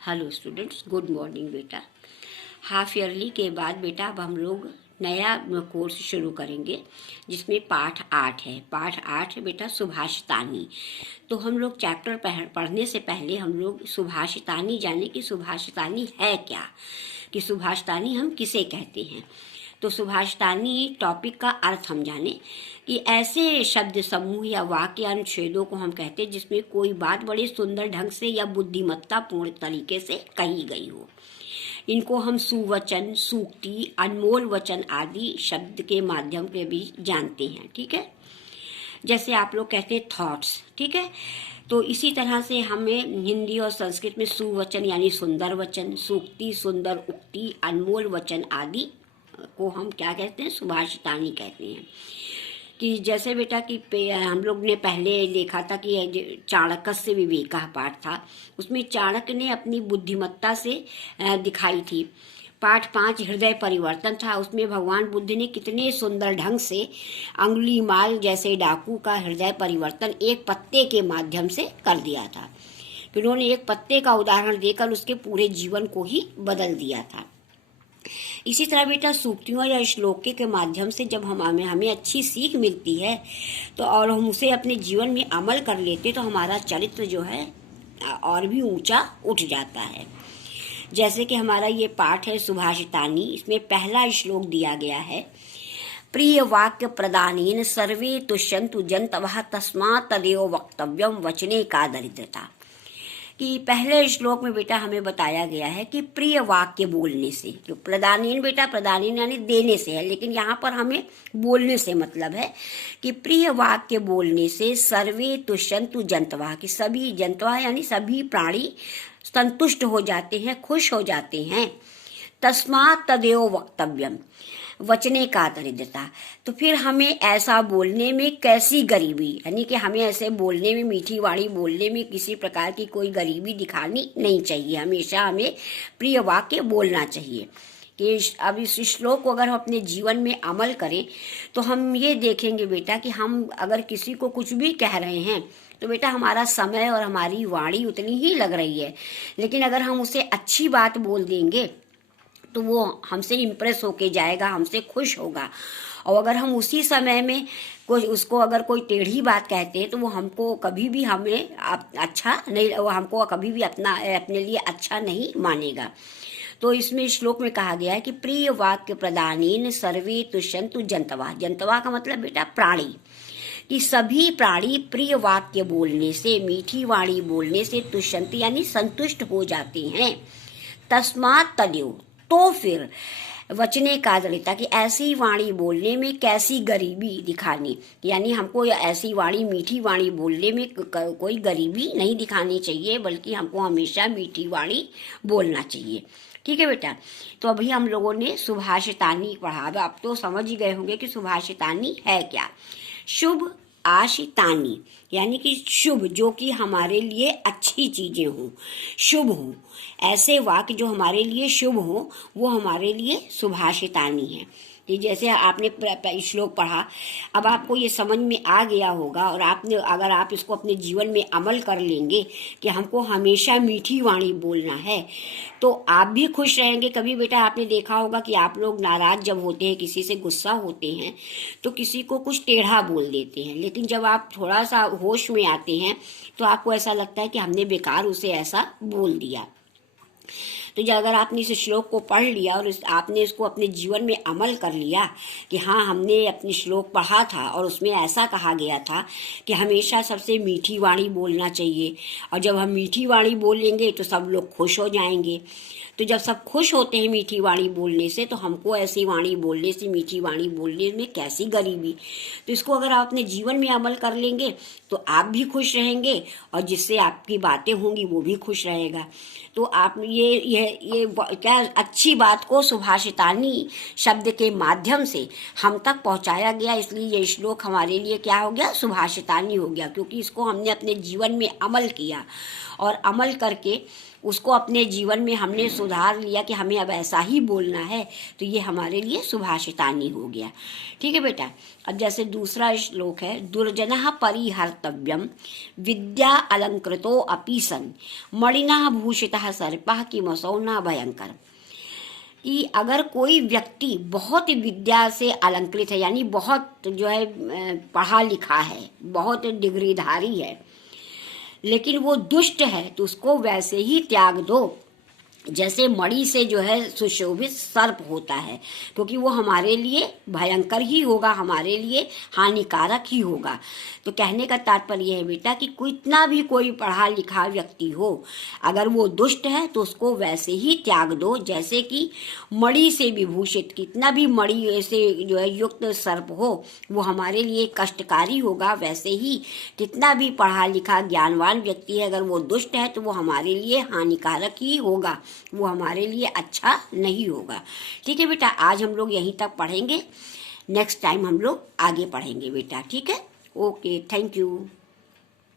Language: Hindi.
हेलो स्टूडेंट्स, गुड मॉर्निंग बेटा। हाफ ईयरली के बाद बेटा अब हम लोग नया कोर्स शुरू करेंगे जिसमें पाठ 8 है। पाठ 8 है बेटा सुभाषितानी। तो हम लोग चैप्टर पढ़ने से पहले हम लोग सुभाषितानी जाने कि सुभाषितानी है क्या, कि सुभाषितानी हम किसे कहते हैं। तो सुभाषितानी टॉपिक का अर्थ हम जाने कि ऐसे शब्द समूह या वाक्य अनुच्छेदों को हम कहते हैं जिसमें कोई बात बड़े सुंदर ढंग से या बुद्धिमत्तापूर्ण तरीके से कही गई हो। इनको हम सुवचन, सूक्ति, अनमोल वचन आदि शब्द के माध्यम के भी जानते हैं। ठीक है, जैसे आप लोग कहते हैं थॉट्स। ठीक है, तो इसी तरह से हमें हिंदी और संस्कृत में सुवचन यानी सुंदर वचन, सूक्ति सुंदर उक्ति, अनमोल वचन आदि को हम क्या कहते हैं, सुभाषितानी कहते हैं। कि जैसे बेटा कि हम लोग ने पहले देखा था कि चाणक्य विवेक का पाठ था, उसमें चाणक्य ने अपनी बुद्धिमत्ता से दिखाई थी। पाठ 5 हृदय परिवर्तन था, उसमें भगवान बुद्ध ने कितने सुंदर ढंग से अंगुलीमाल जैसे डाकू का हृदय परिवर्तन एक पत्ते के माध्यम से कर दिया था। फिर उन्होंने एक पत्ते का उदाहरण देकर उसके पूरे जीवन को ही बदल दिया था। इसी तरह बेटा सूक्तियों या श्लोकों के माध्यम से जब हमें अच्छी सीख मिलती है तो और हम उसे अपने जीवन में अमल कर लेते तो हमारा चरित्र जो है और भी ऊंचा उठ जाता है। जैसे कि हमारा ये पाठ है सुभाषितानी, इसमें पहला श्लोक दिया गया है, प्रिय वाक्य प्रदानेन सर्वे तुष्यन्तु जन्तवः तस्मात् तदेव वक्तव्यम वचने का दरिद्रता। कि पहले श्लोक में बेटा हमें बताया गया है कि प्रिय वाक्य बोलने से, जो प्रदानेन बेटा प्रदानेन यानी देने से है, लेकिन यहाँ पर हमें बोलने से मतलब है कि प्रिय वाक्य बोलने से सर्वे तुष्यन्तु जन्तवः, कि सभी जन्तवः यानी सभी प्राणी संतुष्ट हो जाते हैं, खुश हो जाते हैं। तस्मात् तदेव वक्तव्यम वचने का दरिद्रता, तो फिर हमें ऐसा बोलने में कैसी गरीबी, यानी कि हमें ऐसे बोलने में, मीठी वाणी बोलने में किसी प्रकार की कोई गरीबी दिखानी नहीं चाहिए। हमेशा हमें प्रिय वाक्य बोलना चाहिए। कि अब इस श्लोक को अगर हम अपने जीवन में अमल करें तो हम ये देखेंगे बेटा कि हम अगर किसी को कुछ भी कह रहे हैं तो बेटा हमारा समय और हमारी वाणी उतनी ही लग रही है, लेकिन अगर हम उसे अच्छी बात बोल देंगे तो वो हमसे इम्प्रेस होके जाएगा, हमसे खुश होगा। और अगर हम उसी समय में उसको अगर कोई टेढ़ी बात कहते हैं तो वो हमको कभी भी हमें अच्छा नहीं, वो हमको कभी भी अपने लिए अच्छा नहीं मानेगा। तो इसमें श्लोक में कहा गया है कि प्रिय वाक्य प्रदानेन सर्वे तुष्यन्तु जन्तवः। जन्तवः का मतलब बेटा प्राणी, कि सभी प्राणी प्रिय वाक्य बोलने से, मीठी वाणी बोलने से तुष्यन्ति यानी संतुष्ट हो जाते हैं। तस्मात् तदेव, तो फिर वचने का दरिद्रता, कि ऐसी वाणी बोलने में कैसी गरीबी दिखानी, यानी हमको ऐसी वाणी, मीठी वाणी बोलने में कोई गरीबी नहीं दिखानी चाहिए, बल्कि हमको हमेशा मीठी वाणी बोलना चाहिए। ठीक है बेटा, तो अभी हम लोगों ने सुभाषितानी पढ़ा। अब आप तो समझ ही गए होंगे कि सुभाषितानी है क्या। शुभ आशितानी यानी कि शुभ, जो कि हमारे लिए अच्छी चीजें हों, शुभ हों, ऐसे वाक्य जो हमारे लिए शुभ हों वो हमारे लिए सुभाषितानी है। कि जैसे आपने श्लोक पढ़ा, अब आपको ये समझ में आ गया होगा और आपने अगर आप इसको अपने जीवन में अमल कर लेंगे कि हमको हमेशा मीठी वाणी बोलना है तो आप भी खुश रहेंगे। कभी बेटा आपने देखा होगा कि आप लोग नाराज जब होते हैं, किसी से गुस्सा होते हैं तो किसी को कुछ टेढ़ा बोल देते हैं, लेकिन जब आप थोड़ा सा होश में आते हैं तो आपको ऐसा लगता है कि हमने बेकार उसे ऐसा बोल दिया। तो जब अगर आपने इस श्लोक को पढ़ लिया और आपने इसको अपने जीवन में अमल कर लिया कि हाँ हमने अपनी श्लोक पढ़ा था और उसमें ऐसा कहा गया था कि हमेशा सबसे मीठी वाणी बोलना चाहिए, और जब हम मीठी वाणी बोलेंगे तो सब लोग खुश हो जाएंगे। तो जब सब खुश होते हैं मीठी वाणी बोलने से, तो हमको ऐसी वाणी बोलने से, मीठी वाणी बोलने में कैसी गरीबी। तो इसको अगर आप अपने जीवन में अमल कर लेंगे तो आप भी खुश रहेंगे और जिससे आपकी बातें होंगी वो भी खुश रहेगा। तो आप ये क्या अच्छी बात को सुभाषितानी शब्द के माध्यम से हम तक पहुंचाया गया, इसलिए ये श्लोक हमारे लिए क्या हो गया, सुभाषितानी हो गया, क्योंकि इसको हमने अपने जीवन में अमल किया और अमल करके उसको अपने जीवन में हमने सुधार लिया कि हमें अब ऐसा ही बोलना है, तो ये हमारे लिए सुभाषितानी हो गया। ठीक है बेटा। अब जैसे दूसरा श्लोक है, दुर्जनः परिहर्तव्यम विद्या अलंकृतो अपि सन् मणिना भूषितः सर्पः किमसौ न भयंकर। कि अगर कोई व्यक्ति बहुत विद्या से अलंकृत है, यानी बहुत जो है पढ़ा लिखा है, बहुत डिग्रीधारी है, लेकिन वो दुष्ट है, तो उसको वैसे ही त्याग दो जैसे मणि से जो है सुशोभित सर्प होता है, क्योंकि वो हमारे लिए भयंकर ही होगा, हमारे लिए हानिकारक ही होगा। तो कहने का तात्पर्य यह है बेटा कि कितना भी कोई पढ़ा लिखा व्यक्ति हो, अगर वो दुष्ट है तो उसको वैसे ही त्याग दो जैसे कि मणि से विभूषित, कितना भी मणि से जो है युक्त सर्प हो वो हमारे लिए कष्टकारी होगा, वैसे ही कितना भी पढ़ा लिखा ज्ञानवान व्यक्ति है, अगर वो दुष्ट है तो वो हमारे लिए हानिकारक ही होगा, वो हमारे लिए अच्छा नहीं होगा। ठीक है बेटा, आज हम लोग यहीं तक पढ़ेंगे, नेक्स्ट टाइम हम लोग आगे पढ़ेंगे बेटा। ठीक है, ओके, थैंक यू।